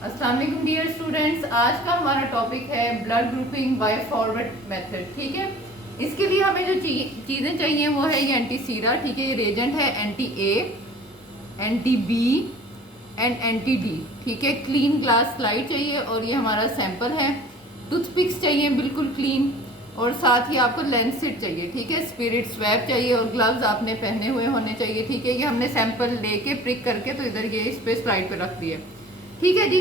अस्सलाम वालेकुम dear students. आज का हमारा टॉपिक है blood grouping by forward method. ठीक है, इसके लिए हमें जो चीज़ें चाहिए वो है ये एंटी सीरा। ठीक है, ये रेजेंट है anti A, anti B and anti D. ठीक है, क्लीन ग्लास स्लाइड चाहिए और ये हमारा सैंपल है। टूथपिक्स चाहिए बिल्कुल क्लीन, और साथ ही आपको लेंसिट चाहिए। ठीक है, स्पिरिट स्वैप चाहिए और ग्लव्स आपने पहने हुए होने चाहिए। ठीक है, ये हमने सैंपल लेके प्रिक करके तो इधर ये इस पे स्लाइड पे रख दिया। ठीक है जी,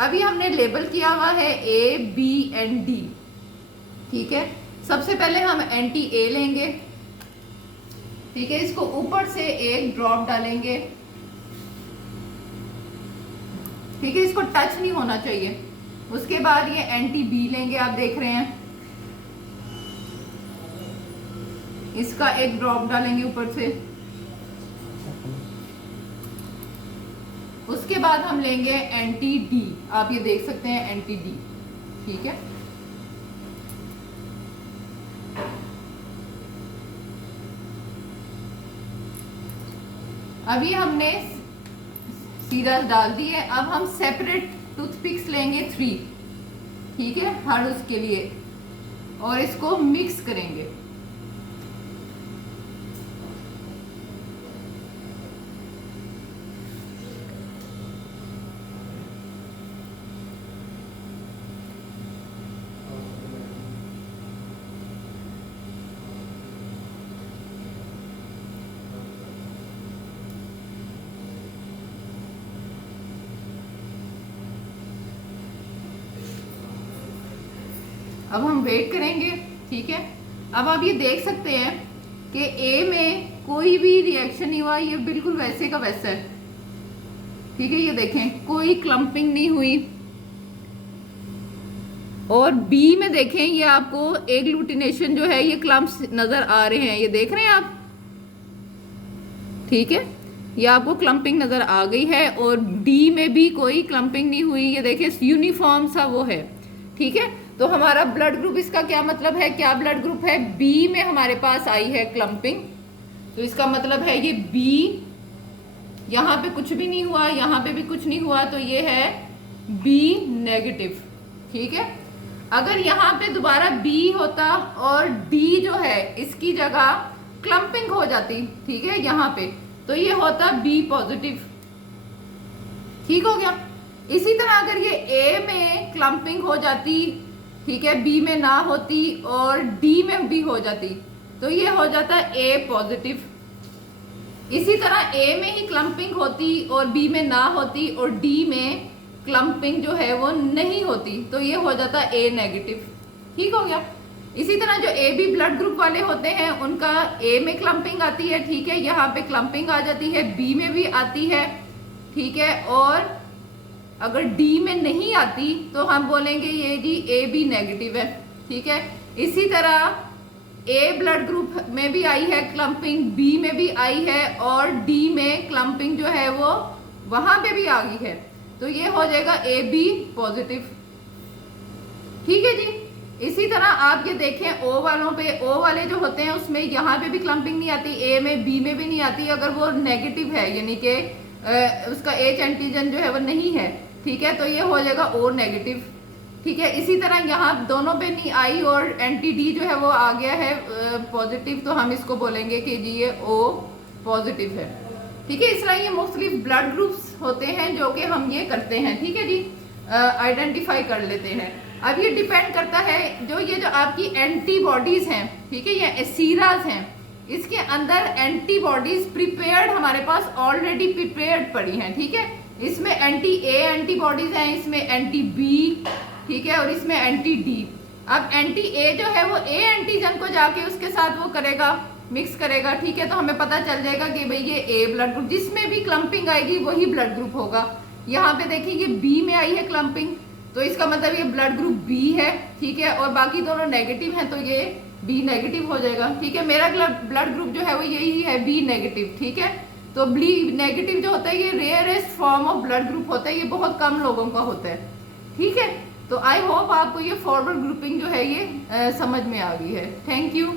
अभी हमने लेबल किया हुआ है ए बी एंड डी। ठीक है, सबसे पहले हम एंटी ए लेंगे। ठीक है, इसको ऊपर से एक ड्रॉप डालेंगे। ठीक है, इसको टच नहीं होना चाहिए। उसके बाद ये एंटी बी लेंगे, आप देख रहे हैं, इसका एक ड्रॉप डालेंगे ऊपर से। उसके बाद हम लेंगे एंटी डी, आप ये देख सकते हैं एंटी डी। ठीक है, अभी हमने सीरा डाल दी है। अब हम सेपरेट टूथपिक्स लेंगे 3। ठीक है, हर उसके लिए, और इसको मिक्स करेंगे। अब हम वेट करेंगे। ठीक है, अब आप ये देख सकते हैं कि ए में कोई भी रिएक्शन नहीं हुआ, ये बिल्कुल वैसे का वैसा है। ठीक है, ये देखें कोई क्लम्पिंग नहीं हुई। और बी में देखें, ये आपको एग्लूटिनेशन जो है, ये क्लम्प्स नजर आ रहे हैं, ये देख रहे हैं आप। ठीक है, ये आपको क्लम्पिंग नजर आ गई है। और डी में भी कोई क्लम्पिंग नहीं हुई, ये देखें यूनिफॉर्म सा वो है। ठीक है, तो हमारा ब्लड ग्रुप, इसका क्या मतलब है, क्या ब्लड ग्रुप है, बी में हमारे पास आई है क्लम्पिंग, तो इसका मतलब है ये बी, यहाँ पे कुछ भी नहीं हुआ, यहाँ पे भी कुछ नहीं हुआ, तो ये है बी नेगेटिव। ठीक है, अगर यहाँ पे दोबारा बी होता और डी जो है इसकी जगह क्लम्पिंग हो जाती, ठीक है, यहाँ पे, तो ये होता बी पॉजिटिव। ठीक हो गया। इसी तरह अगर ये ए में क्लम्पिंग हो जाती, ठीक है, बी में ना होती, और डी में भी हो जाती, तो ये हो जाता ए पॉजिटिव। इसी तरह ए में ही क्लम्पिंग होती और बी में ना होती, और डी में क्लम्पिंग जो है वो नहीं होती, तो ये हो जाता ए नेगेटिव। ठीक हो गया। इसी तरह जो ए बी ब्लड ग्रुप वाले होते हैं उनका ए में क्लम्पिंग आती है, ठीक है, यहाँ पे क्लम्पिंग आ जाती है, बी में भी आती है, ठीक है, और अगर डी में नहीं आती तो हम बोलेंगे ये जी ए बी नेगेटिव है। ठीक है, इसी तरह ए ब्लड ग्रुप में भी आई है क्लम्पिंग, बी में भी आई है, और डी में क्लम्पिंग जो है वो वहां पे भी आ गई है, तो ये हो जाएगा ए बी पॉजिटिव। ठीक है जी। इसी तरह आप ये देखें ओ वालों पे, ओ वाले जो होते हैं उसमें यहाँ पे भी क्लम्पिंग नहीं आती, ए में बी में भी नहीं आती, अगर वो नेगेटिव है, यानी कि उसका एच एंटीजन जो है वो नहीं है, ठीक है, तो ये हो जाएगा ओ नेगेटिव। ठीक है, इसी तरह यहाँ दोनों पे नहीं आई और एंटी डी जो है वो आ गया है पॉजिटिव, तो हम इसको बोलेंगे कि जी ये ओ पॉजिटिव है। ठीक है, इस तरह ये मुख्तलिफ ब्लड ग्रुप्स होते हैं जो कि हम ये करते हैं। ठीक है जी, आइडेंटिफाई कर लेते हैं। अब ये डिपेंड करता है, जो ये जो आपकी एंटीबॉडीज हैं, ठीक है, ये एसीराज हैं, इसके अंदर एंटीबॉडीज प्रिपेयर्ड हमारे पास ऑलरेडी प्रिपेयर्ड पड़ी हैं। ठीक है, इसमें एंटी ए एंटीबॉडीज हैं, इसमें एंटी बी, ठीक है, और इसमें एंटी डी। अब एंटी ए जो है वो ए एंटीजन को जाके उसके साथ वो करेगा, मिक्स करेगा, ठीक है, तो हमें पता चल जाएगा कि भाई ये ए ब्लड ग्रुप, जिसमें भी क्लम्पिंग आएगी वही ब्लड ग्रुप होगा। यहाँ पे देखिए ये बी में आई है क्लम्पिंग, तो इसका मतलब ये ब्लड ग्रुप बी है, ठीक है, और बाकी दोनों नेगेटिव हैं, तो ये बी नेगेटिव हो जाएगा। ठीक है, मेरा ब्लड ग्रुप जो है वो यही है, बी नेगेटिव। ठीक है, तो बी नेगेटिव जो होता है ये rarest form of blood group होता है, ये बहुत कम लोगों का होता है। ठीक है, तो आई होप आपको ये फॉरवर्ड ग्रुपिंग जो है ये समझ में आ गई है। Thank you.